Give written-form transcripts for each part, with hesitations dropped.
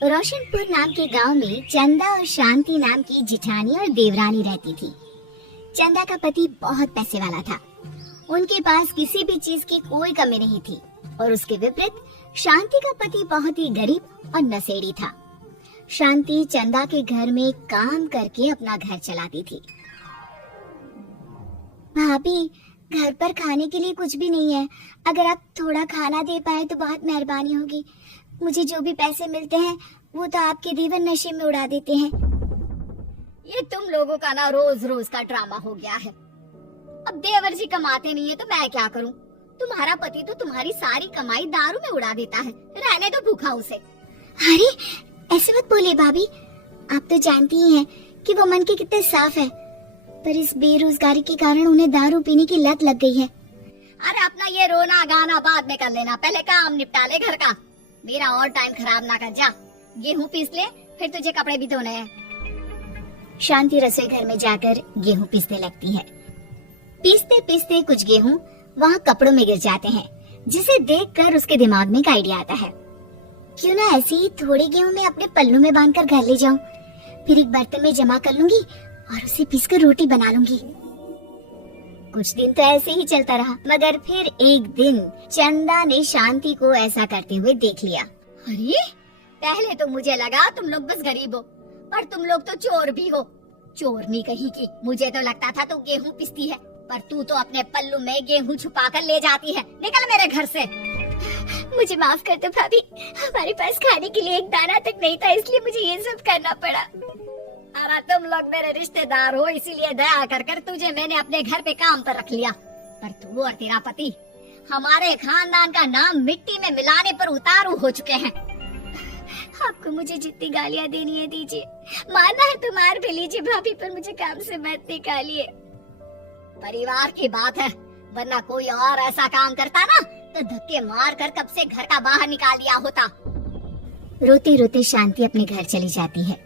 रोशनपुर नाम के गांव में चंदा और शांति नाम की जिठानी और देवरानी रहती थी। चंदा का पति बहुत पैसे वाला था। उनके पास किसी भी चीज की कोई कमी नहीं थी और उसके विपरीत शांति का पति बहुत ही गरीब और नशेड़ी था। शांति चंदा के घर में काम करके अपना घर चलाती थी। भाभी, घर पर खाने के लिए कुछ भी नहीं है। अगर आप थोड़ा खाना दे पाए तो बहुत मेहरबानी होगी। मुझे जो भी पैसे मिलते हैं वो तो आपके देवर नशे में उड़ा देते हैं। ये तुम लोगों का ना रोज रोज का ड्रामा हो गया है। अब देवर जी कमाते नहीं है तो मैं क्या करूं? तुम्हारा पति तो तुम्हारी सारी कमाई दारू में उड़ा देता है। रहने दो भूखा उसे। अरे ऐसे मत बोलिए भाभी, आप तो जानती ही हैं कि वो मन के कितने साफ है, पर इस बेरोजगारी के कारण उन्हें दारू पीने की लत लग गई है। अरे अपना ये रोना गाना बाद में कर लेना, पहले काम निपटा ले घर का। मेरा और टाइम खराब ना कर। जा गेहूं पीस ले, फिर तुझे कपड़े भी धोने हैं। शांति रसोई घर में जाकर गेहूं पीसने लगती है। पीसते पीसते कुछ गेहूं वहाँ कपड़ों में गिर जाते हैं, जिसे देखकर उसके दिमाग में एक आइडिया आता है। क्यों ना ऐसे ही थोड़े गेहूं में अपने पल्लू में बांधकर घर ले जाऊं, फिर एक बर्तन में जमा कर लूंगी और उसे पीसकर रोटी बना लूंगी। कुछ दिन तो ऐसे ही चलता रहा, मगर फिर एक दिन चंदा ने शांति को ऐसा करते हुए देख लिया। अरे पहले तो मुझे लगा तुम लोग बस गरीब हो, पर तुम लोग तो चोर भी हो। चोरनी कहीं की। मुझे तो लगता था तू गेहूं पिसती है, पर तू तो अपने पल्लू में गेहूं छुपा कर ले जाती है। निकल मेरे घर से। मुझे माफ कर दो भाभी, हमारे पास खाने के लिए एक दाना तक नहीं था, इसलिए मुझे ये सब करना पड़ा। अरे तुम लोग मेरे रिश्तेदार हो, इसीलिए दया कर कर तुझे मैंने अपने घर पे काम पर रख लिया, पर तू और तेरा पति हमारे खानदान का नाम मिट्टी में मिलाने पर उतारू हो चुके हैं। आपको मुझे जितनी गालियाँ देनी है दीजिए, मारना है तो मार भी लीजिए भाभी, पर मुझे काम से मत निकालिए। परिवार की बात है, वरना कोई और ऐसा काम करता ना तो धक्के मार कर कब से घर का बाहर निकाल दिया होता। रोते रोते शांति अपने घर चली जाती है,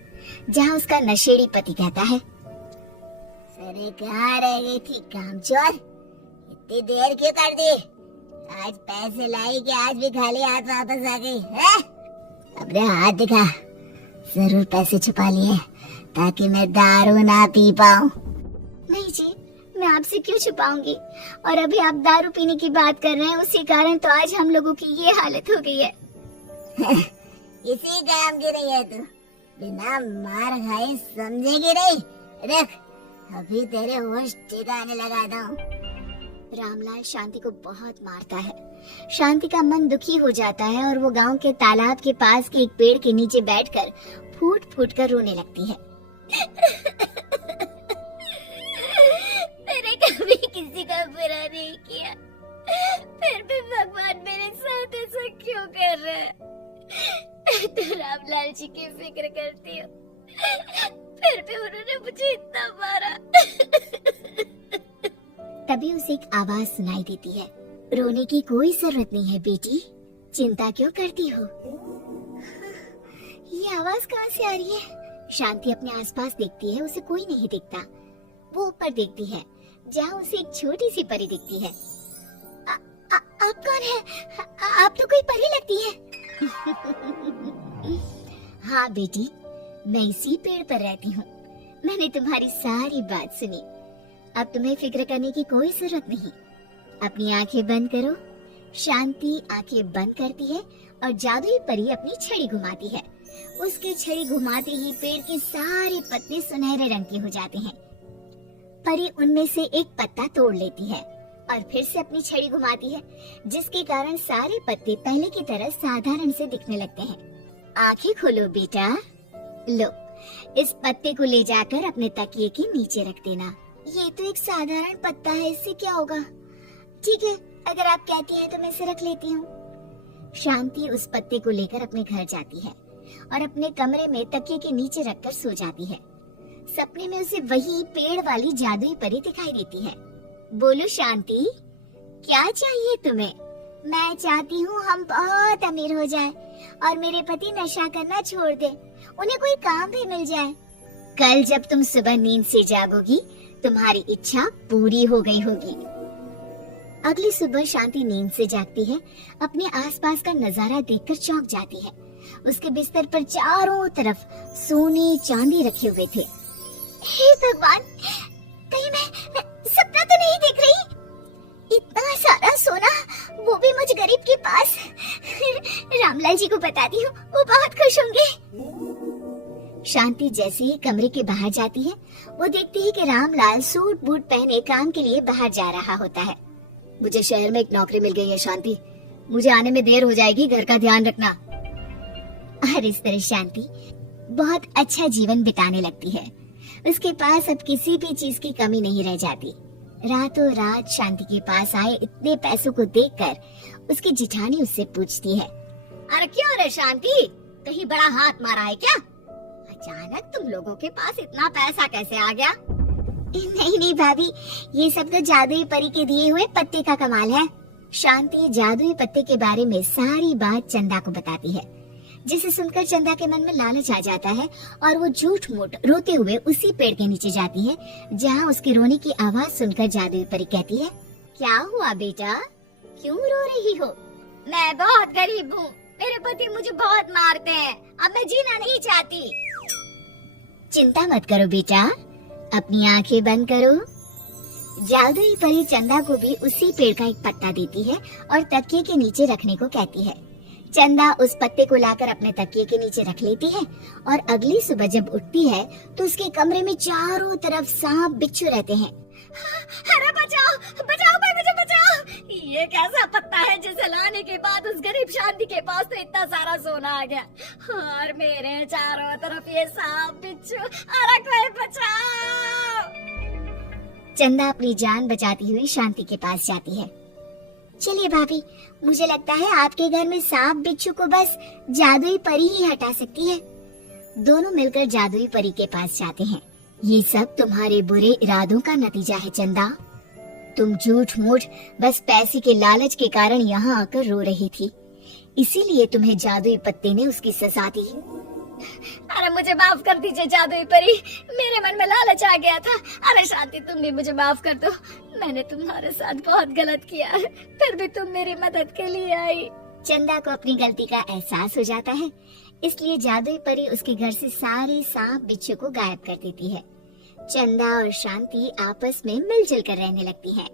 जहाँ उसका नशेड़ी पति कहता है, अरे कहाँ रह गई थी कामचोर? इतनी देर क्यों कर दी? आज पैसे लाई कि आज भी खाली हाथ वापस आ गई है? अपने हाथ दिखा। जरूर पैसे छुपा लिए ताकि मैं दारू ना पी पाऊँ। नहीं जी, मैं आपसे क्यों छुपाऊंगी, और अभी आप दारू पीने की बात कर रहे हैं, उसी कारण तो आज हम लोगों की ये हालत हो गई है। इसी काम की नहीं है तू, बिना मार खाए समझेगी नहीं। देख अभी तेरे होश ठिकाने लगाता हूँ। रामलाल शांति को बहुत मारता है। शांति का मन दुखी हो जाता है और वो गांव के तालाब के पास के एक पेड़ के नीचे बैठकर फूट फूट कर रोने लगती है। मैंने कभी किसी का बुरा नहीं किया, फिर भी भगवान मेरे साथ ऐसा क्यों कर रहा है? तो रामलाल जी की फिक्र करती हूँ, फिर भी उन्होंने मुझे इतना मारा। तभी उसे एक आवाज सुनाई देती है, रोने की कोई जरूरत नहीं है बेटी, चिंता क्यों करती हो? ये आवाज कहाँ से आ रही है? शांति अपने आसपास देखती है, उसे कोई नहीं दिखता। वो ऊपर देखती है, जहाँ उसे एक छोटी सी परी दिखती है। आप कौन है? आप तो कोई परी लगती है। हाँ बेटी, मैं इसी पेड़ पर रहती हूँ। मैंने तुम्हारी सारी बात सुनी, अब तुम्हें फिक्र करने की कोई जरूरत नहीं। अपनी आंखें बंद करो। शांति आंखें बंद करती है और जादुई परी अपनी छड़ी घुमाती है। उसकी छड़ी घुमाते ही पेड़ के सारे पत्ते सुनहरे रंग के हो जाते हैं। परी उनमें से एक पत्ता तोड़ लेती है और फिर से अपनी छड़ी घुमाती है, जिसके कारण सारे पत्ते पहले की तरह साधारण से दिखने लगते हैं। आंखें खोलो बेटा। लो, इस पत्ते को ले जाकर अपने तकिए के नीचे रख देना। ये तो एक साधारण पत्ता है, इससे क्या होगा? ठीक है, अगर आप कहती हैं तो मैं इसे रख लेती हूँ। शांति उस पत्ते को लेकर अपने घर जाती है और अपने कमरे में तकिए के नीचे रखकर सो जाती है। सपने में उसे वही पेड़ वाली जादुई परी दिखाई देती है। बोलो शांति, क्या चाहिए तुम्हें? मैं चाहती हूँ हम बहुत अमीर हो जाएं और मेरे पति नशा करना छोड़ दे, उन्हें कोई काम भी मिल जाए। कल जब तुम सुबह नींद से जागोगी, तुम्हारी इच्छा पूरी हो गई होगी। अगली सुबह शांति नींद से जागती है, अपने आसपास का नजारा देखकर चौंक जाती है। उसके बिस्तर पर चारों तरफ सोने चांदी रखे हुए थे। हे भगवान, कहीं मैं सपना तो नहीं देख रही? इतना सारा सोना, वो भी मुझ गरीब के पास। रामलाल जी को बताती हूँ, वो बहुत खुश होंगे। शांति जैसे ही कमरे के बाहर जाती है, वो देखती है कि रामलाल सूट बूट पहने काम के लिए बाहर जा रहा होता है। मुझे शहर में एक नौकरी मिल गई है शांति, मुझे आने में देर हो जाएगी, घर का ध्यान रखना। और इस तरह शांति बहुत अच्छा जीवन बिताने लगती है। उसके पास अब किसी भी चीज की कमी नहीं रह जाती। रातों रात शांति के पास आए इतने पैसों को देखकर उसकी जिठानी उससे पूछती है, अरे क्यों रे शांति, कहीं बड़ा हाथ मारा है क्या? अचानक तुम लोगों के पास इतना पैसा कैसे आ गया? नहीं नहीं भाभी, ये सब तो जादुई परी के दिए हुए पत्ते का कमाल है। शांति जादुई पत्ते के बारे में सारी बात चंदा को बताती है, जिसे सुनकर चंदा के मन में लालच आ जाता है और वो झूठ मूठ रोते हुए उसी पेड़ के नीचे जाती है जहाँ उसके रोने की आवाज सुनकर जादुई परी कहती है, क्या हुआ बेटा, क्यों रो रही हो? मैं बहुत गरीब हूँ, मेरे पति मुझे बहुत मारते हैं, अब मैं जीना नहीं चाहती। चिंता मत करो बेटा, अपनी आंखें बंद करो। जादुई परी चंदा को भी उसी पेड़ का एक पत्ता देती है और तकिए के नीचे रखने को कहती है। चंदा उस पत्ते को लाकर अपने तकिए के नीचे रख लेती है और अगली सुबह जब उठती है तो उसके कमरे में चारों तरफ सांप बिच्छू रहते हैं। अरे बचाओ बचाओ भाई, मुझे बचाओ। ये कैसा पत्ता है जिसे लाने के बाद उस गरीब शांति के पास तो इतना सारा सोना आ गया, और मेरे चारों तरफ ये सांप बिच्छू। अरे कोई बचाओ। चंदा अपनी जान बचाती हुई शांति के पास जाती है। चलिए भाभी, मुझे लगता है आपके घर में सांप बिच्छू को बस जादुई परी ही हटा सकती है। दोनों मिलकर जादुई परी के पास जाते हैं। ये सब तुम्हारे बुरे इरादों का नतीजा है चंदा। तुम झूठ मूठ बस पैसे के लालच के कारण यहाँ आकर रो रही थी, इसीलिए तुम्हें जादुई पत्ते ने उसकी सजा दी। अरे मुझे माफ कर दीजिए जादुई परी, मेरे मन में लालच आ गया था। अरे शांति, तुम भी मुझे माफ कर दो, मैंने तुम्हारे साथ बहुत गलत किया है, फिर भी तुम मेरी मदद के लिए आई। चंदा को अपनी गलती का एहसास हो जाता है, इसलिए जादुई परी उसके घर से सारे सांप बिच्छू को गायब कर देती है। चंदा और शांति आपस में मिलजुल कर रहने लगती हैं।